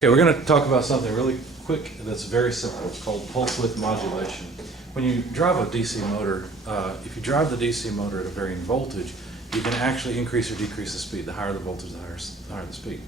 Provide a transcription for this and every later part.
Okay, we're going to talk about something really quick that's very simple. It's called pulse width modulation. When you drive a DC motor, if you drive the DC motor at a varying voltage, you can actually increase or decrease the speed. The higher the voltage, the higher the speed.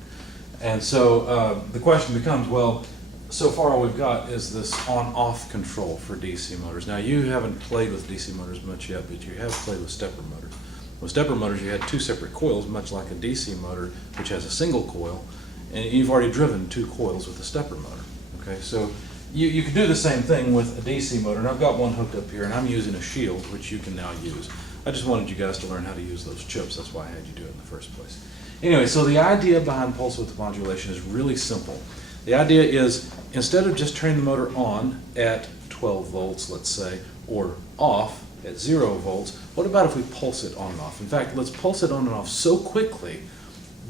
And so the question becomes, well, so far all we've got is this on-off control for DC motors. Now you haven't played with DC motors much yet, but you have played with stepper motors. With stepper motors, you had two separate coils, much like a DC motor, which has a single coil. And you've already driven two coils with a stepper motor. Okay, so you can do the same thing with a DC motor, and I've got one hooked up here, and I'm using a shield, which you can now use. I just wanted you guys to learn how to use those chips. That's why I had you do it in the first place. Anyway, so the idea behind pulse width modulation is really simple. The idea is, instead of just turning the motor on at 12 volts, let's say, or off at 0 volts, what about if we pulse it on and off? In fact, let's pulse it on and off so quickly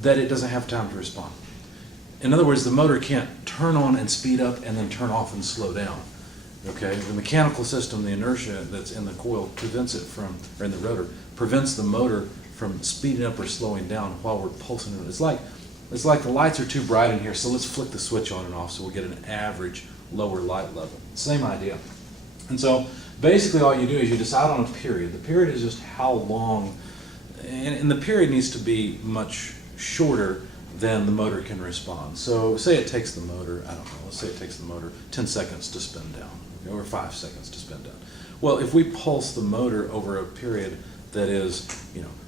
that it doesn't have time to respond. In other words, the motor can't turn on and speed up and then turn off and slow down. Okay, the mechanical system, the inertia that's in the coil prevents it from, or in the rotor, prevents the motor from speeding up or slowing down while we're pulsing it. It's like the lights are too bright in here, so let's flick the switch on and off so we'll get an average lower light level. Same idea. And so basically all you do is you decide on a period. The period is just how long, and the period needs to be much shorter then the motor can respond. So say it takes the motor, I don't know, let's say it takes the motor 10 seconds to spin down, okay, or 5 seconds to spin down. Well, if we pulse the motor over a period that is,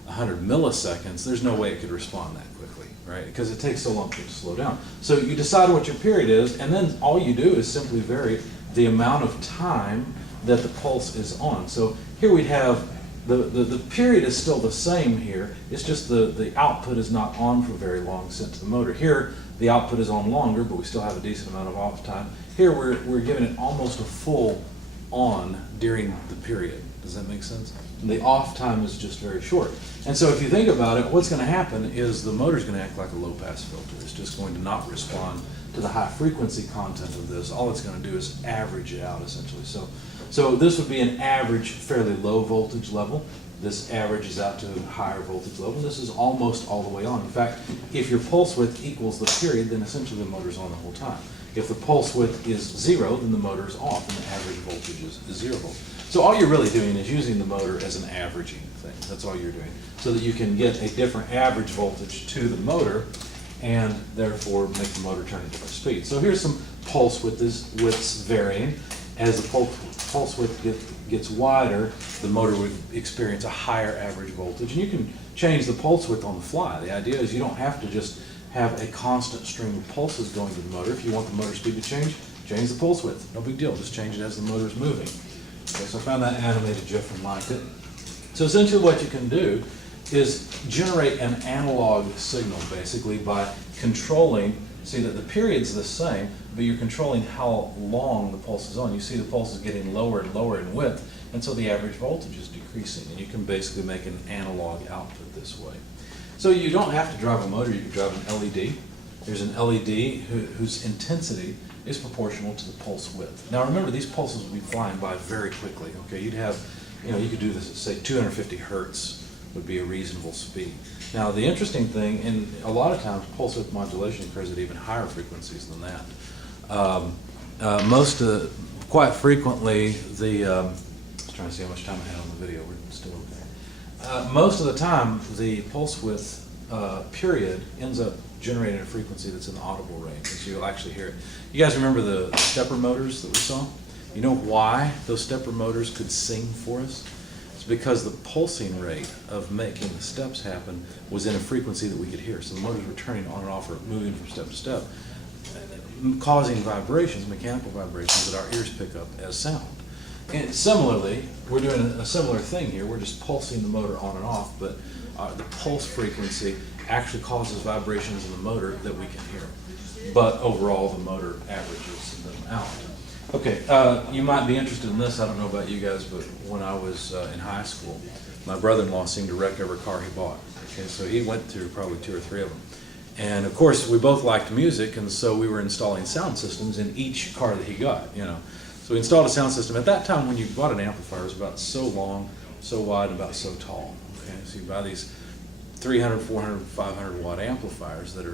100 milliseconds, there's no way it could respond that quickly, right? Because it takes so long for it to slow down. So you decide what your period is, and then all you do is simply vary the amount of time that the pulse is on. So here we have the period is still the same here, it's just the output is not on for very long sent to the motor. Here, the output is on longer, but we still have a decent amount of off time. Here, we're giving it almost a full on during the period. Does that make sense? And the off time is just very short. And so if you think about it, what's going to happen is the motor's going to act like a low-pass filter. It's just going to not respond to the high frequency content of this. All it's going to do is average it out, essentially. So this would be an average, fairly low voltage level. This averages out to a higher voltage level. This is almost all the way on. In fact, if your pulse width equals the period, then essentially the motor's on the whole time. If the pulse width is 0, then the motor's off, and the average voltage is 0 volts. So all you're really doing is using the motor as an averaging thing. That's all you're doing. So that you can get a different average voltage to the motor, and therefore make the motor turn at different speeds. So here's some pulse widths varying. As the pulse width gets wider, the motor would experience a higher average voltage. And you can change the pulse width on the fly. The idea is you don't have to just have a constant stream of pulses going to the motor. If you want the motor speed to change the pulse width. No big deal, just change it as the motor is moving. Okay, so I found that animated GIF and liked it. So essentially what you can do is generate an analog signal, basically, by controlling, see that the period's the same, but you're controlling how long the pulse is on. You see the pulse is getting lower and lower in width, and so the average voltage is decreasing, and you can basically make an analog output this way. So you don't have to drive a motor, you can drive an LED. There's an LED whose intensity is proportional to the pulse width. Now remember, these pulses will be flying by very quickly, okay? You'd have, you could do this at, say, 250 hertz would be a reasonable speed. Now the interesting thing, and a lot of times pulse width modulation occurs at even higher frequencies than that. Quite frequently, I was trying to see how much time I had on the video, we're still okay. Most of the time, the pulse width period ends up generating a frequency that's in the audible range, so you'll actually hear it. You guys remember the stepper motors that we saw? You know why those stepper motors could sing for us? It's because the pulsing rate of making the steps happen was in a frequency that we could hear. So the motors were turning on and off or moving from step to step, causing vibrations, mechanical vibrations that our ears pick up as sound. And similarly, we're doing a similar thing here. We're just pulsing the motor on and off, but the pulse frequency actually causes vibrations in the motor that we can hear. But overall, the motor averages them out. Okay, you might be interested in this. I don't know about you guys, but when I was in high school, my brother-in-law seemed to wreck every car he bought. Okay, so he went through probably 2 or 3 of them. And of course, we both liked music, and so we were installing sound systems in each car that he got, So we installed a sound system. At that time, when you bought an amplifier, it was about so long, so wide, and about so tall. Okay, so you buy these 300, 400, 500 watt amplifiers that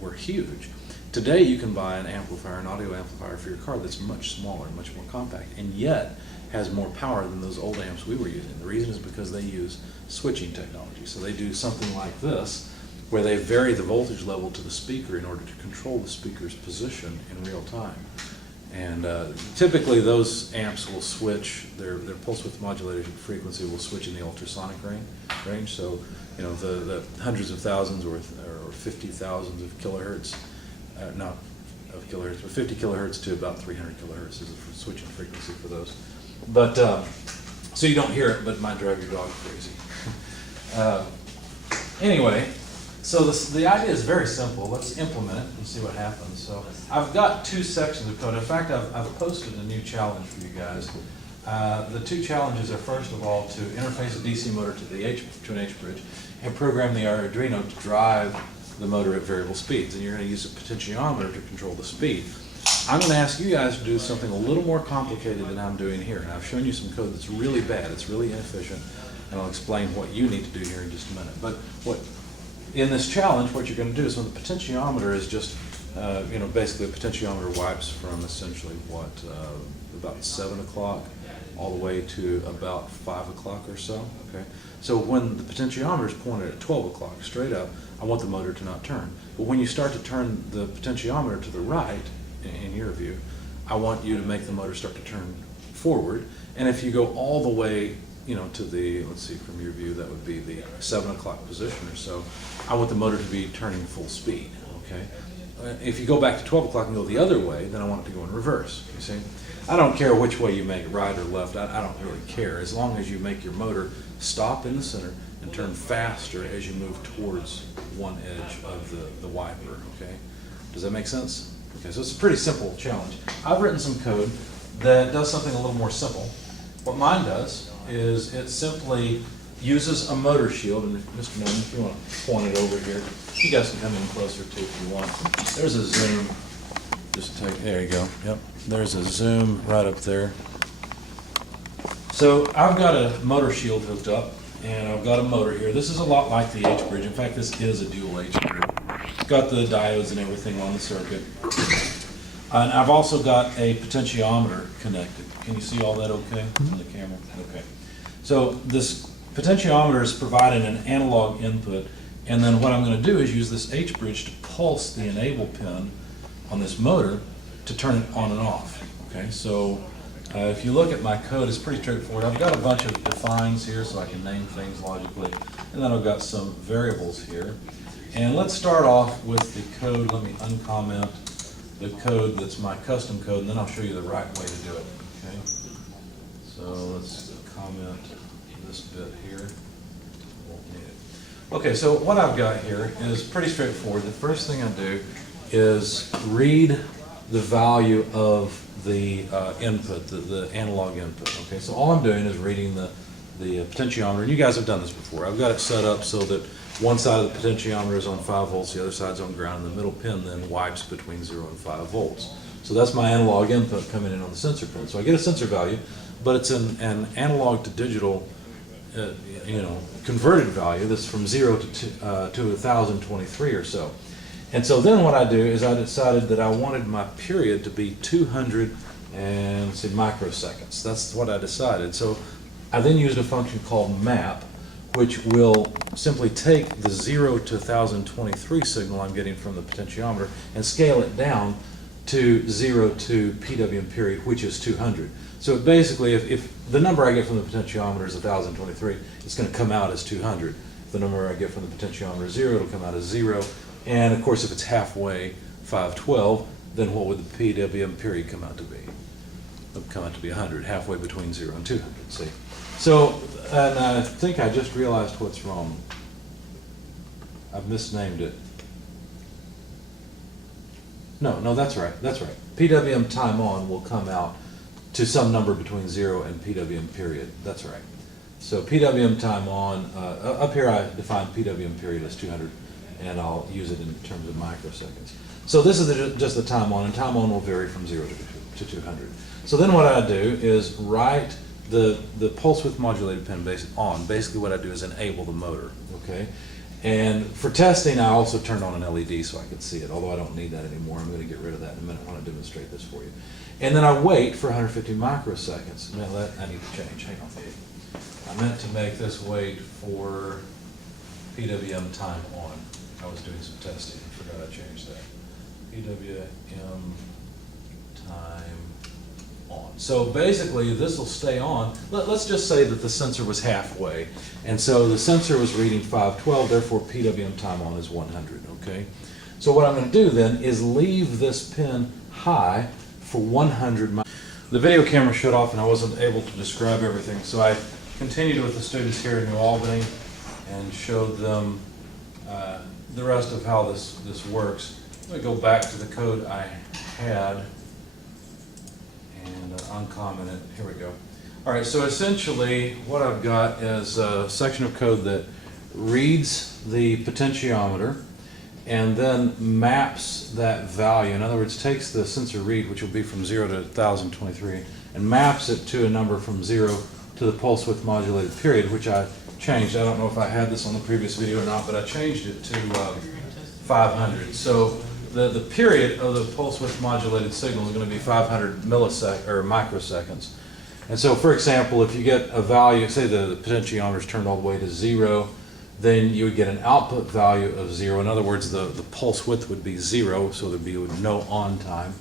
were huge. Today you can buy an amplifier, an audio amplifier for your car that's much smaller, much more compact, and yet has more power than those old amps we were using. The reason is because they use switching technology. So they do something like this, where they vary the voltage level to the speaker in order to control the speaker's position in real time. And typically those amps will switch, their pulse width modulated frequency will switch in the ultrasonic range. So, you know, the hundreds of thousands or 50,000s of kilohertz, not of kilohertz, but 50 kilohertz to about 300 kilohertz is the switching frequency for those. But, so you don't hear it, but it might drive your dog crazy. Anyway, so the idea is very simple. Let's implement it and see what happens. So I've got two sections of code. In fact, I've posted a new challenge for you guys. The two challenges are, first of all, to interface a DC motor to an H-bridge and program the Arduino to drive the motor at variable speeds. And you're going to use a potentiometer to control the speed. I'm going to ask you guys to do something a little more complicated than I'm doing here. And I've shown you some code that's really bad. It's really inefficient. And I'll explain what you need to do here in just a minute. But in this challenge, what you're going to do is, when the potentiometer is just, basically a potentiometer wipes from essentially about 7 o'clock all the way to about 5 o'clock or so. Okay. So when the potentiometer is pointed at 12 o'clock straight up, I want the motor to not turn. But when you start to turn the potentiometer to the right, in your view, I want you to make the motor start to turn forward. And if you go all the way, to the, let's see, from your view, that would be the 7 o'clock position or so, I want the motor to be turning full speed, okay? If you go back to 12 o'clock and go the other way, then I want it to go in reverse, you see? I don't care which way you make it, right or left, I don't really care, as long as you make your motor stop in the center and turn faster as you move towards one edge of the wiper, okay? Does that make sense? Okay, so it's a pretty simple challenge. I've written some code that does something a little more simple. What mine does is it simply uses a motor shield, and just a moment, if you want to point it over here, you guys can come in closer too if you want. There's a zoom. There you go. Yep. There's a zoom right up there. So I've got a motor shield hooked up, and I've got a motor here. This is a lot like the H-bridge. In fact, this is a dual H-bridge. It's got the diodes and everything on the circuit. And I've also got a potentiometer connected. Can you see all that okay on the camera? Okay. So this potentiometer is providing an analog input, and then what I'm going to do is use this H-bridge to pulse the enable pin on this motor to turn it on and off. Okay, so if you look at my code, it's pretty straightforward. I've got a bunch of defines here so I can name things logically, and then I've got some variables here. And let's start off with the code. Let me uncomment the code that's my custom code, and then I'll show you the right way to do it. Okay, so let's comment this bit here. Won't need it. Okay, so what I've got here is pretty straightforward. The first thing I do is read the value of the input, the analog input. Okay, so all I'm doing is reading the potentiometer, and you guys have done this before. I've got it set up so that one side of the potentiometer is on 5 volts, the other side's on ground, and the middle pin then wipes between 0 and 5 volts. So that's my analog input coming in on the sensor pin. So I get a sensor value, but it's an analog to digital, converted value that's from 0 to 1023 or so. And so then what I do is I decided that I wanted my period to be 200 and say microseconds. That's what I decided. So I then used a function called map, which will simply take the 0 to 1023 signal I'm getting from the potentiometer and scale it down to 0 to PWM period, which is 200. So basically, if the number I get from the potentiometer is 1023, it's going to come out as 200. If the number I get from the potentiometer is 0, it'll come out as 0. And of course, if it's halfway, 512, then what would the PWM period come out to be? It would come out to be 100, halfway between 0 and 200, see? So, and I think I just realized what's wrong. I've misnamed it. No, that's right, that's right. PWM time on will come out to some number between 0 and PWM period, that's right. So PWM time on, up here I define PWM period as 200, and I'll use it in terms of microseconds. So this is just the time on, and time on will vary from 0 to 200. So then what I do is write the pulse width modulated pin on. Basically what I do is enable the motor, okay? And for testing, I also turned on an LED so I could see it, although I don't need that anymore. I'm going to get rid of that in a minute when I demonstrate this for you. And then I wait for 150 microseconds. Now that I need to change. Hang on. I meant to make this wait for PWM time on. I was doing some testing. I forgot I changed that. PWM time on. So basically this will stay on. Let's just say that the sensor was halfway. And so the sensor was reading 512, therefore PWM time on is 100, okay? So what I'm going to do then is leave this pin high for 100. The video camera shut off and I wasn't able to describe everything, so I continued with the students here in New Albany and showed them the rest of how this works. Let me go back to the code I had and uncomment it. Here we go. All right, so essentially what I've got is a section of code that reads the potentiometer and then maps that value. In other words, takes the sensor read, which will be from 0 to 1023, and maps it to a number from 0 to the pulse width modulated period, which I changed. I don't know if I had this on the previous video or not, but I changed it to 500. So the period of the pulse width modulated signal is going to be 500 microseconds. And so, for example, if you get a value, say the potentiometer is turned all the way to 0, then you would get an output value of 0. In other words, the pulse width would be 0, so there'd be no on time.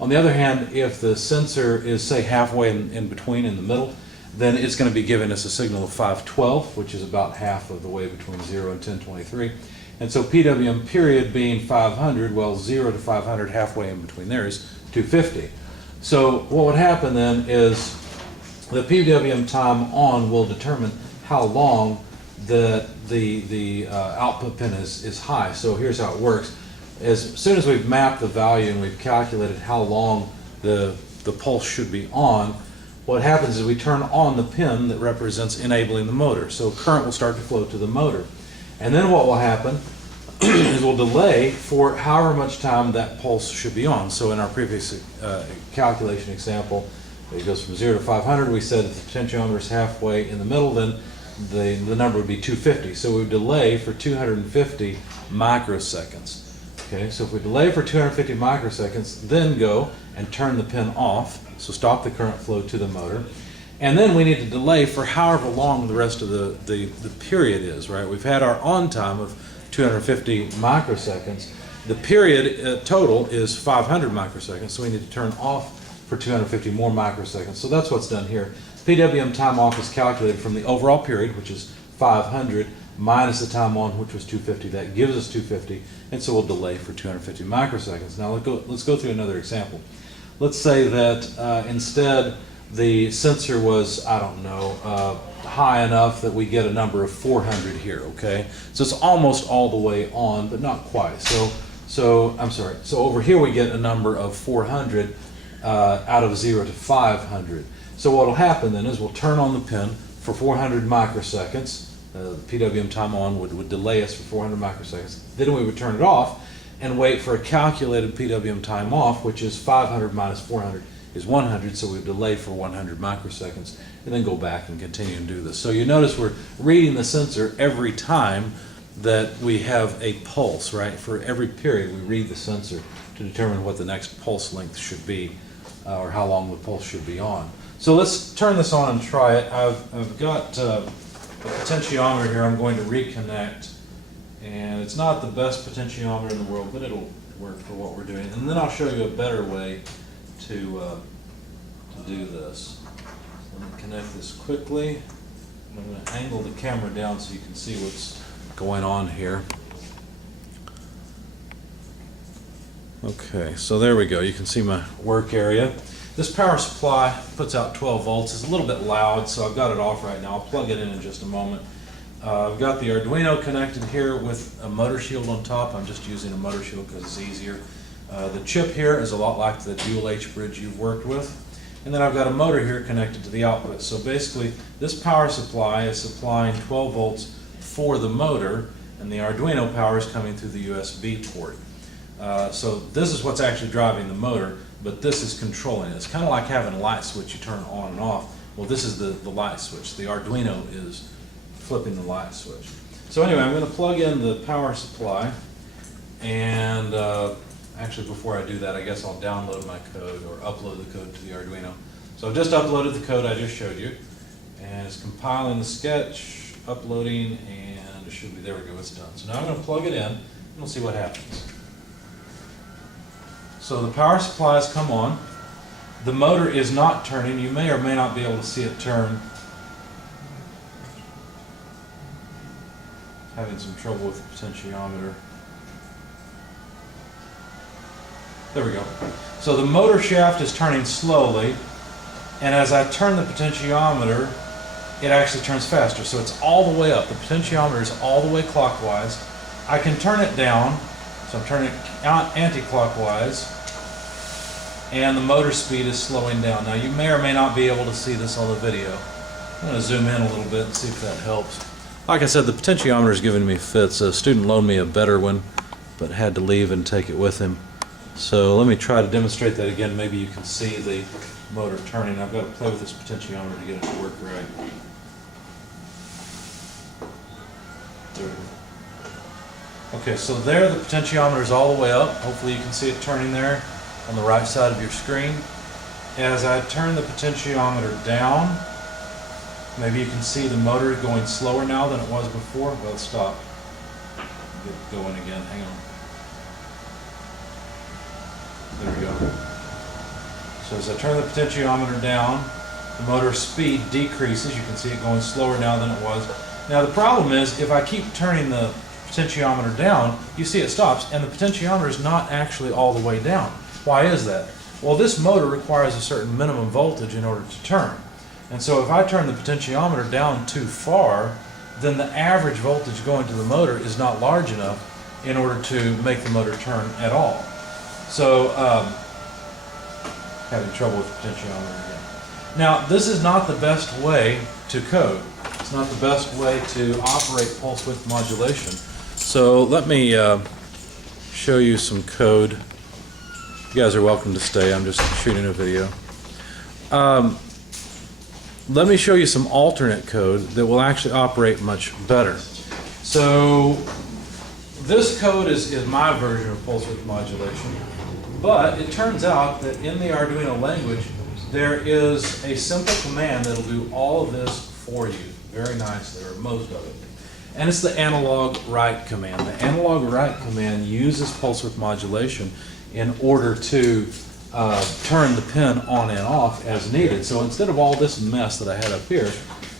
On the other hand, if the sensor is, say, halfway in between, in the middle, then it's going to be giving us a signal of 512, which is about half of the way between 0 and 1023. And so PWM period being 500, well, 0 to 500, halfway in between there is 250. So what would happen then is the PWM time on will determine how long the output pin is high. So here's how it works. As soon as we've mapped the value and we've calculated how long the pulse should be on, what happens is we turn on the pin that represents enabling the motor. So current will start to flow to the motor. And then what will happen is we'll delay for however much time that pulse should be on. So in our previous calculation example, it goes from 0 to 500. We said if the potentiometer is halfway in the middle, then the number would be 250. So we would delay for 250 microseconds. Okay, so if we delay for 250 microseconds, then go and turn the pin off, so stop the current flow to the motor. And then we need to delay for however long the rest of the period is, right? We've had our on time of 250 microseconds. The period total is 500 microseconds, so we need to turn off for 250 more microseconds. So that's what's done here. PWM time off is calculated from the overall period, which is 500, minus the time on, which was 250. That gives us 250, and so we'll delay for 250 microseconds. Now let's go through another example. Let's say that instead the sensor was, I don't know, high enough that we get a number of 400 here, okay? So it's almost all the way on, but not quite. So over here we get a number of 400 out of 0 to 500. So what will happen then is we'll turn on the pin for 400 microseconds. The PWM time on would delay us for 400 microseconds. Then we would turn it off and wait for a calculated PWM time off, which is 500 minus 400 is 100, so we delay for 100 microseconds, and then go back and continue and do this. So you notice we're reading the sensor every time that we have a pulse, right? For every period we read the sensor to determine what the next pulse length should be, or how long the pulse should be on. So let's turn this on and try it. I've got a potentiometer here I'm going to reconnect, and it's not the best potentiometer in the world, but it'll work for what we're doing. And then I'll show you a better way to do this. So let me connect this quickly. I'm going to angle the camera down so you can see what's going on here. Okay, so there we go. You can see my work area. This power supply puts out 12 volts. It's a little bit loud, so I've got it off right now. I'll plug it in just a moment. I've got the Arduino connected here with a motor shield on top. I'm just using a motor shield because it's easier. The chip here is a lot like the dual H bridge you've worked with. And then I've got a motor here connected to the output. So basically, this power supply is supplying 12 volts for the motor, and the Arduino power is coming through the USB port. So this is what's actually driving the motor, but this is controlling it. It's kind of like having a light switch you turn on and off. Well, this is the light switch. The Arduino is flipping the light switch. So anyway, I'm going to plug in the power supply, and actually before I do that, I guess I'll download my code or upload the code to the Arduino. So I've just uploaded the code I just showed you, and it's compiling the sketch, uploading, and it should be, there we go, it's done. So now I'm going to plug it in, and we'll see what happens. So the power supply has come on. The motor is not turning. You may or may not be able to see it turn. Having some trouble with the potentiometer. There we go. So the motor shaft is turning slowly, and as I turn the potentiometer, it actually turns faster. So it's all the way up. The potentiometer is all the way clockwise. I can turn it down, so I'm turning it anti-clockwise, and the motor speed is slowing down. Now you may or may not be able to see this on the video. I'm going to zoom in a little bit and see if that helps. Like I said, the potentiometer is giving me fits. A student loaned me a better one, but had to leave and take it with him. So let me try to demonstrate that again. Maybe you can see the motor turning. I've got to play with this potentiometer to get it to work right. There we go. Okay, so there the potentiometer is all the way up. Hopefully you can see it turning there on the right side of your screen. As I turn the potentiometer down, maybe you can see the motor going slower now than it was before. Well, it stopped. Get it going again. Hang on. There we go. So as I turn the potentiometer down, the motor speed decreases. You can see it going slower now than it was. Now the problem is, if I keep turning the potentiometer down, you see it stops, and the potentiometer is not actually all the way down. Why is that? Well, this motor requires a certain minimum voltage in order to turn. And so if I turn the potentiometer down too far, then the average voltage going to the motor is not large enough in order to make the motor turn at all. So, having trouble with the potentiometer again. Now, this is not the best way to code. It's not the best way to operate pulse width modulation. So let me show you some code. You guys are welcome to stay. I'm just shooting a video. Let me show you some alternate code that will actually operate much better. So this code is my version of pulse width modulation, but it turns out that in the Arduino language there is a simple command that will do all of this for you very nicely, or most of it. And it's the analog write command. The analog write command uses pulse width modulation in order to turn the pin on and off as needed. So instead of all this mess that I had up here,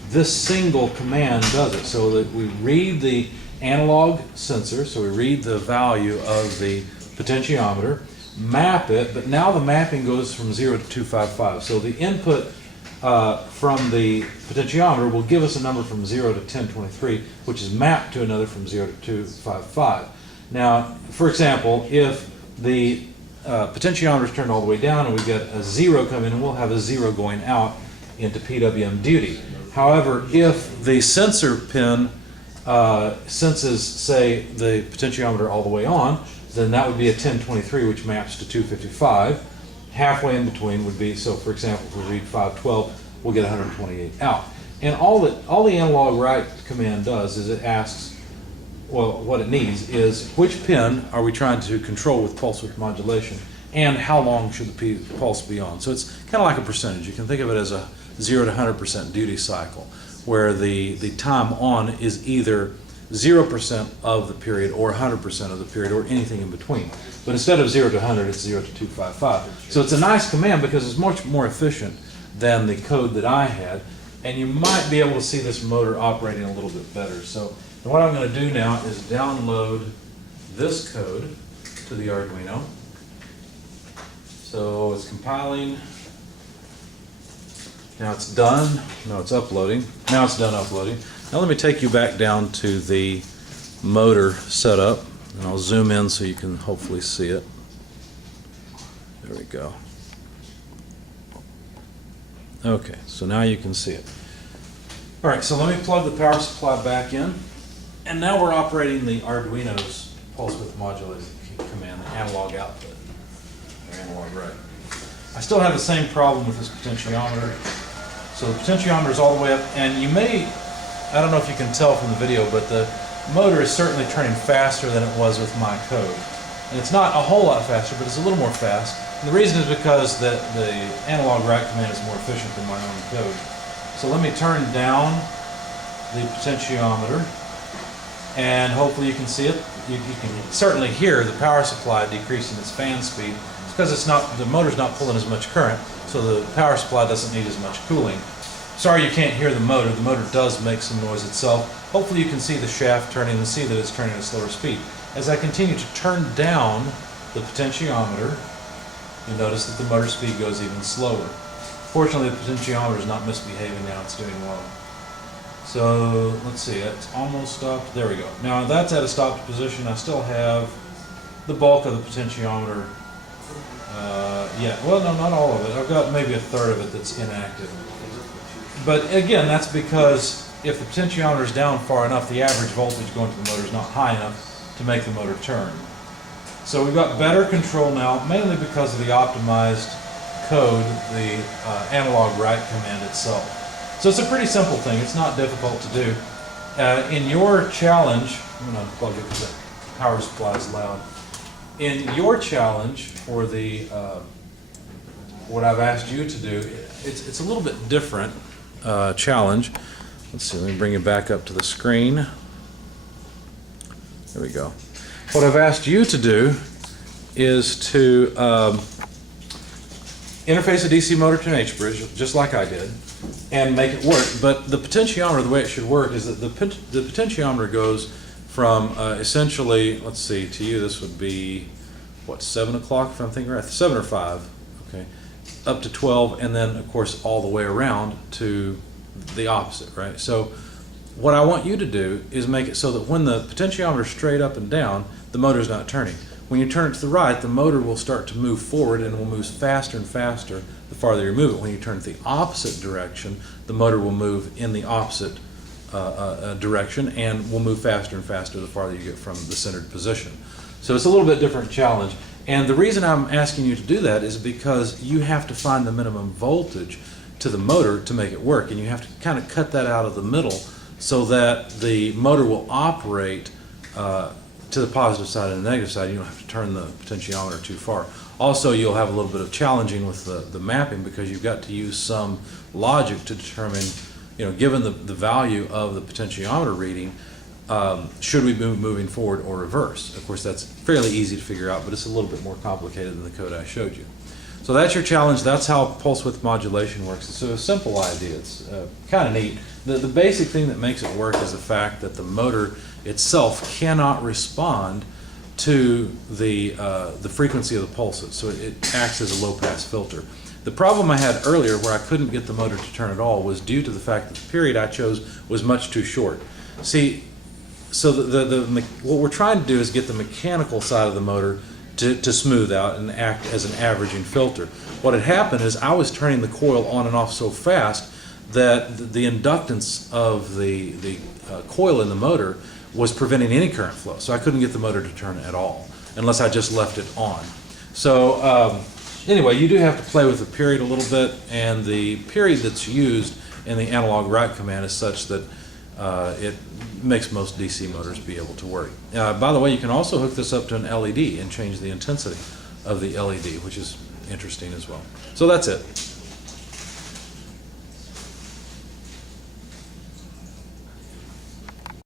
this single command does it. So that we read the analog sensor, so we read the value of the potentiometer, map it, but now the mapping goes from 0 to 255. So the input from the potentiometer will give us a number from 0 to 1023, which is mapped to another from 0 to 255. Now, for example, if the potentiometer is turned all the way down and we get a 0 come in, and we'll have a 0 going out into PWM duty. However, if the sensor pin senses, say, the potentiometer all the way on, then that would be a 1023, which maps to 255. Halfway in between would be, so for example, if we read 512, we'll get 128 out. And all the analog write command does is it asks, well, what it needs is which pin are we trying to control with pulse width modulation, and how long should the pulse be on. So it's kind of like a percentage. You can think of it as a 0 to 100% duty cycle, where the time on is either 0% of the period or 100% of the period or anything in between. But instead of 0 to 100, it's 0 to 255. So it's a nice command because it's much more efficient than the code that I had, and you might be able to see this motor operating a little bit better. So what I'm going to do now is download this code to the Arduino. So it's compiling. Now it's done. No, it's uploading. Now it's done uploading. Now let me take you back down to the motor setup, and I'll zoom in so you can hopefully see it. There we go. Okay, so now you can see it. All right, so let me plug the power supply back in, and now we're operating the Arduino's pulse width modulation command, the analog output, or analog write. I still have the same problem with this potentiometer. So the potentiometer is all the way up, and you may, I don't know if you can tell from the video, but the motor is certainly turning faster than it was with my code. And it's not a whole lot faster, but it's a little more fast. And the reason is because the analog right command is more efficient than my own code. So let me turn down the potentiometer, and hopefully you can see it. You can certainly hear the power supply decreasing its fan speed. It's because the motor's not pulling as much current, so the power supply doesn't need as much cooling. Sorry you can't hear the motor. The motor does make some noise itself. Hopefully you can see the shaft turning and see that it's turning at a slower speed. As I continue to turn down the potentiometer, you'll notice that the motor speed goes even slower. Fortunately, the potentiometer is not misbehaving now, it's doing well. So let's see, it's almost stopped. There we go. Now that's at a stopped position. I still have the bulk of the potentiometer. Well, no, not all of it. I've got maybe a third of it that's inactive. But again, that's because if the potentiometer is down far enough, the average voltage going to the motor is not high enough to make the motor turn. So we've got better control now, mainly because of the optimized code, the analog right command itself. So it's a pretty simple thing. It's not difficult to do. In your challenge, I'm going to unplug it because the power supply is loud. In your challenge for the what I've asked you to do, it's a little bit different challenge. Let's see, let me bring it back up to the screen. There we go. What I've asked you to do is to interface a DC motor to an H-bridge, just like I did, and make it work. But the potentiometer, the way it should work is that the potentiometer goes from essentially, let's see, to you this would be, what, 7 o'clock if I'm thinking right? 7 or 5, okay, up to 12, and then of course all the way around to the opposite, right? So what I want you to do is make it so that when the potentiometer is straight up and down, the motor's not turning. When you turn it to the right, the motor will start to move forward and will move faster and faster the farther you move it. When you turn it the opposite direction, the motor will move in the opposite direction and will move faster and faster the farther you get from the centered position. So it's a little bit different challenge. And the reason I'm asking you to do that is because you have to find the minimum voltage to the motor to make it work. And you have to kind of cut that out of the middle so that the motor will operate to the positive side and the negative side. You don't have to turn the potentiometer too far. Also, you'll have a little bit of challenging with the mapping because you've got to use some logic to determine, given the value of the potentiometer reading, should we be moving forward or reverse? Of course, that's fairly easy to figure out, but it's a little bit more complicated than the code I showed you. So that's your challenge. That's how pulse width modulation works. It's a simple idea. It's kind of neat. The basic thing that makes it work is the fact that the motor itself cannot respond to the frequency of the pulses, so it acts as a low-pass filter. The problem I had earlier where I couldn't get the motor to turn at all was due to the fact that the period I chose was much too short. See, so what we're trying to do is get the mechanical side of the motor to smooth out and act as an averaging filter. What had happened is I was turning the coil on and off so fast that the inductance of the coil in the motor was preventing any current flow. So I couldn't get the motor to turn at all unless I just left it on. So anyway, you do have to play with the period a little bit, and the period that's used in the analog right command is such that it makes most DC motors be able to work. By the way, you can also hook this up to an LED and change the intensity of the LED, which is interesting as well. So that's it.